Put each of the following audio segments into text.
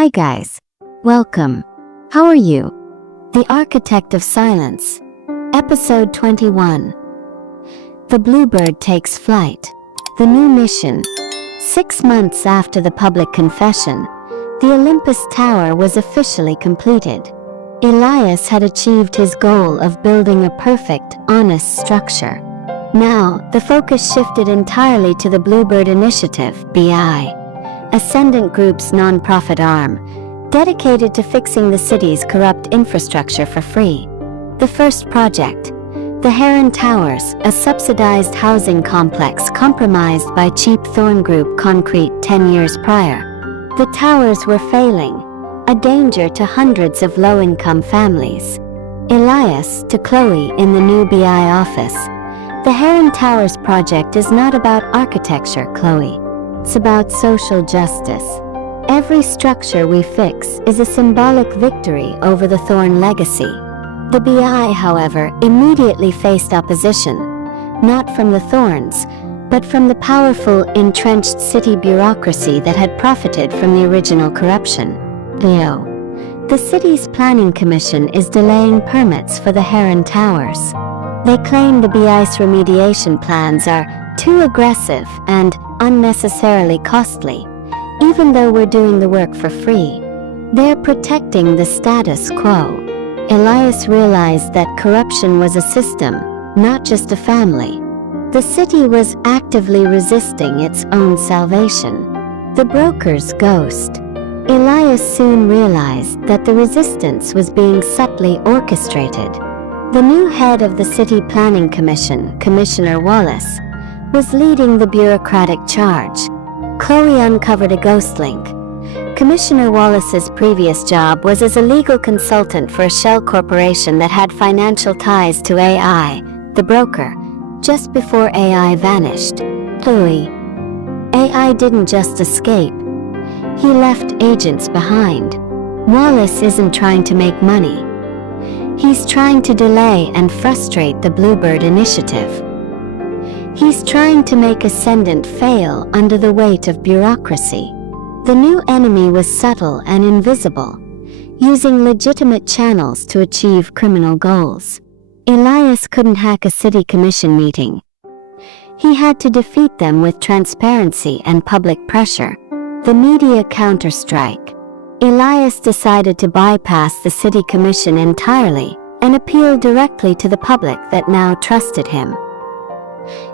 Hi guys. Welcome. How are you? The Architect of Silence. Episode 21. The Bluebird takes flight. The new mission. 6 months after the public confession, the Olympus Tower was officially completed. Elias had achieved his goal of building a perfect, honest structure. Now, the focus shifted entirely to the Bluebird Initiative, BI, Ascendant Group's non-profit arm, dedicated to fixing the city's corrupt infrastructure for free. The first project, the Heron Towers, a subsidized housing complex compromised by cheap Thorn Group concrete 10 years prior. The towers were failing, a danger to hundreds of low-income families. Elias, to Chloe in the new BI office. The Heron Towers project is not about architecture, Chloe. It's about social justice. Every structure we fix is a symbolic victory over the Thorn legacy. The BI, however, immediately faced opposition, not from the Thorns, but from the powerful, entrenched city bureaucracy that had profited from the original corruption. Leo. The city's planning commission is delaying permits for the Heron Towers. They claim the BI's remediation plans are too aggressive and unnecessarily costly, even though we're doing the work for free. They're protecting the status quo. Elias realized that corruption was a system, not just a family. The city was actively resisting its own salvation. The broker's ghost. Elias soon realized that the resistance was being subtly orchestrated. The new head of the City Planning Commission, Commissioner Wallace, was leading the bureaucratic charge. Chloe uncovered a ghost link. Commissioner Wallace's previous job was as a legal consultant for a shell corporation that had financial ties to AI, the broker, just before AI vanished. Chloe. AI didn't just escape. He left agents behind. Wallace isn't trying to make money. He's trying to delay and frustrate the Bluebird Initiative. He's trying to make Ascendant fail under the weight of bureaucracy. The new enemy was subtle and invisible, using legitimate channels to achieve criminal goals. Elias couldn't hack a city commission meeting. He had to defeat them with transparency and public pressure. The media counterstrike. Elias decided to bypass the city commission entirely and appeal directly to the public that now trusted him.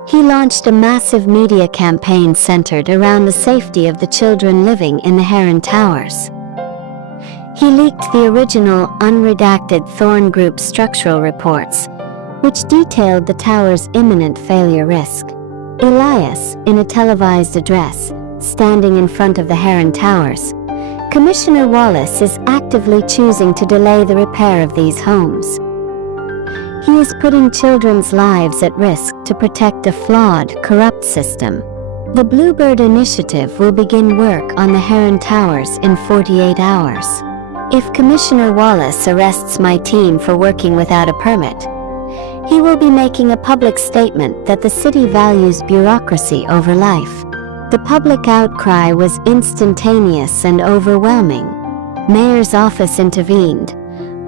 He launched a massive media campaign centered around the safety of the children living in the Heron Towers. He leaked the original, unredacted Thorn Group structural reports, which detailed the tower's imminent failure risk. Elias, in a televised address, standing in front of the Heron Towers, Commissioner Wallace is actively choosing to delay the repair of these homes. He is putting children's lives at risk to protect a flawed, corrupt system. The Bluebird Initiative will begin work on the Heron Towers in 48 hours. If Commissioner Wallace arrests my team for working without a permit, he will be making a public statement that the city values bureaucracy over life. The public outcry was instantaneous and overwhelming. Mayor's office intervened,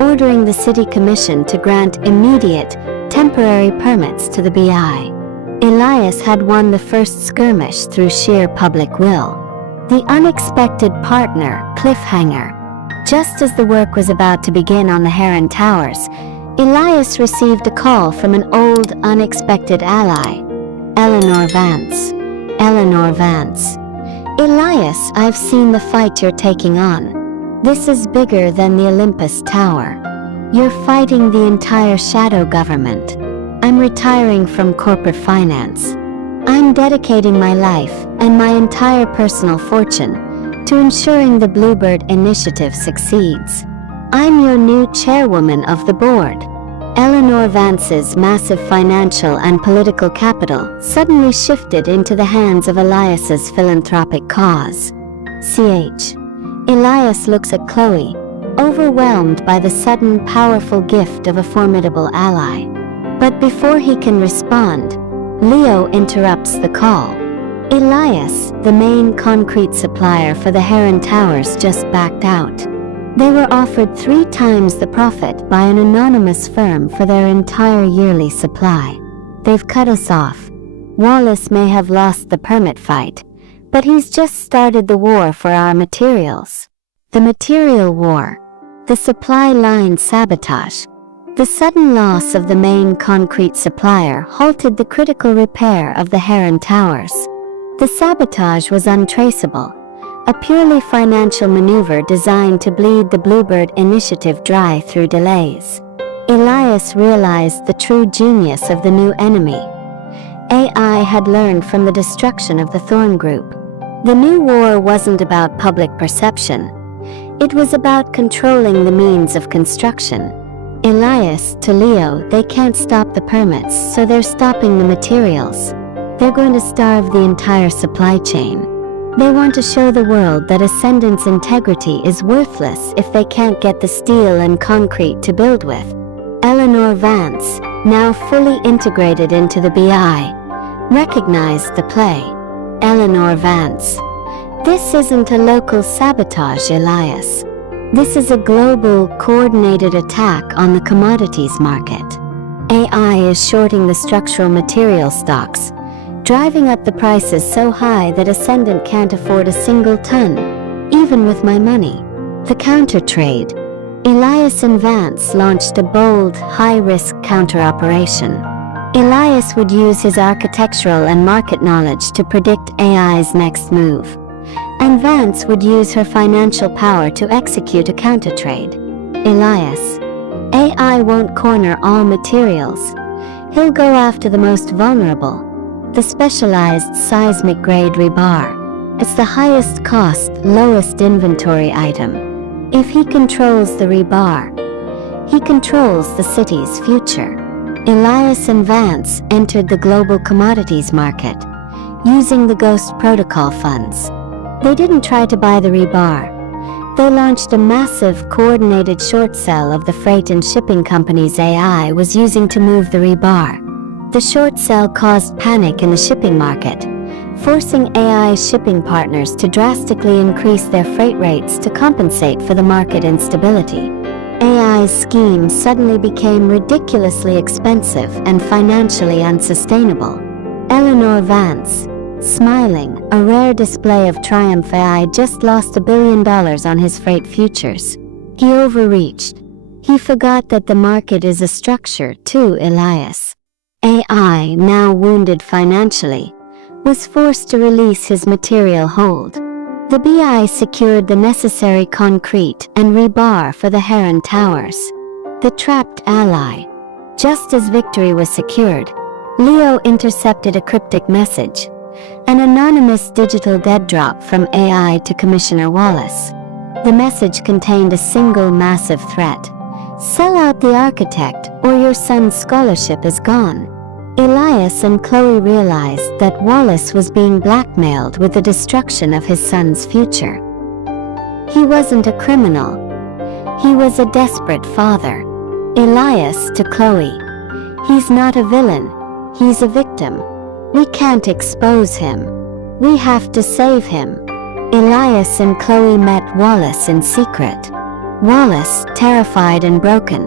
ordering the city commission to grant immediate, temporary permits to the BI. Elias had won the first skirmish through sheer public will. The unexpected partner, cliffhanger. Just as the work was about to begin on the Heron Towers, Elias received a call from an old, unexpected ally, Eleanor Vance. Eleanor Vance. Elias, I've seen the fight you're taking on. This is bigger than the Olympus Tower. You're fighting the entire shadow government. I'm retiring from corporate finance. I'm dedicating my life and my entire personal fortune to ensuring the Bluebird Initiative succeeds. I'm your new chairwoman of the board. Eleanor Vance's massive financial and political capital suddenly shifted into the hands of Elias's philanthropic cause. CH. Elias looks at Chloe, overwhelmed by the sudden powerful gift of a formidable ally. But before he can respond, Leo interrupts the call. Elias, the main concrete supplier for the Heron Towers, just backed out. They were offered 3 times the profit by an anonymous firm for their entire yearly supply. They've cut us off. Wallace may have lost the permit fight, but he's just started the war for our materials. The material war. The supply line sabotage. The sudden loss of the main concrete supplier halted the critical repair of the Heron Towers. The sabotage was untraceable, a purely financial maneuver designed to bleed the Bluebird initiative dry through delays. Elias realized the true genius of the new enemy. AI had learned from the destruction of the Thorn Group. The new war wasn't about public perception. It was about controlling the means of construction. Elias to Leo, they can't stop the permits, so they're stopping the materials. They're going to starve the entire supply chain. They want to show the world that Ascendant's integrity is worthless if they can't get the steel and concrete to build with. Eleanor Vance, now fully integrated into the BI, recognized the play. Eleanor Vance. This isn't a local sabotage, Elias. This is a global, coordinated attack on the commodities market. AI is shorting the structural material stocks, driving up the prices so high that Ascendant can't afford a single ton, even with my money. The counter-trade. Elias and Vance launched a bold, high-risk counter-operation. Elias would use his architectural and market knowledge to predict AI's next move, and Vance would use her financial power to execute a counter-trade. Elias. AI won't corner all materials. He'll go after the most vulnerable. The specialized seismic-grade rebar. It's the highest cost, lowest inventory item. If he controls the rebar, he controls the city's future. Elias and Vance entered the global commodities market, using the Ghost Protocol funds. They didn't try to buy the rebar. They launched a massive, coordinated short sell of the freight and shipping companies AI was using to move the rebar. The short sell caused panic in the shipping market, forcing AI shipping partners to drastically increase their freight rates to compensate for the market instability. AI's scheme suddenly became ridiculously expensive and financially unsustainable. Eleanor Vance, smiling, a rare display of triumph. AI just lost $1 billion on his freight futures. He overreached. He forgot that the market is a structure too. Elias. AI, now wounded financially, was forced to release his material hold. The BI secured the necessary concrete and rebar for the Heron Towers. The trapped ally. Just as victory was secured, Leo intercepted a cryptic message, an anonymous digital dead drop from AI to Commissioner Wallace. The message contained a single massive threat. Sell out the architect, or your son's scholarship is gone. Elias and Chloe realized that Wallace was being blackmailed with the destruction of his son's future. He wasn't a criminal. He was a desperate father. Elias to Chloe. He's not a villain. He's a victim. We can't expose him. We have to save him. Elias and Chloe met Wallace in secret. Wallace, terrified and broken,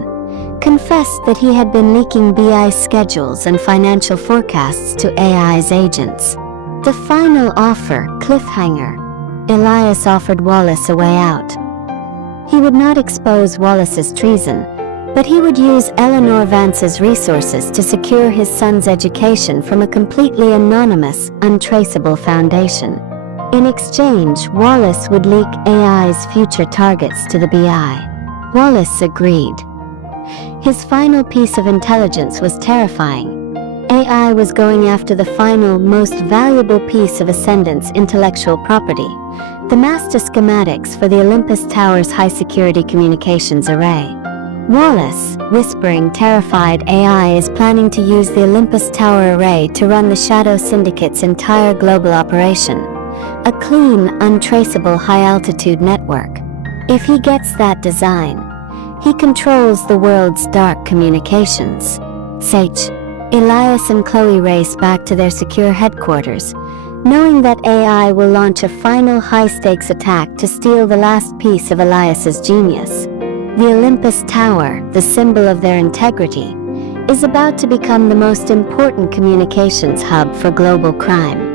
confessed that he had been leaking BI schedules and financial forecasts to AI's agents. The final offer, cliffhanger. Elias offered Wallace a way out. He would not expose Wallace's treason, but he would use Eleanor Vance's resources to secure his son's education from a completely anonymous, untraceable foundation. In exchange, Wallace would leak AI's future targets to the BI. Wallace agreed. His final piece of intelligence was terrifying. AI was going after the final, most valuable piece of Ascendant's intellectual property, the master schematics for the Olympus Towers high-security communications array. Wallace, whispering, terrified, AI is planning to use the Olympus Tower array to run the Shadow Syndicate's entire global operation, a clean, untraceable high-altitude network. If he gets that design, he controls the world's dark communications. Sage. Elias and Chloe race back to their secure headquarters, knowing that AI will launch a final high-stakes attack to steal the last piece of Elias's genius. The Olympus Tower, the symbol of their integrity, is about to become the most important communications hub for global crime.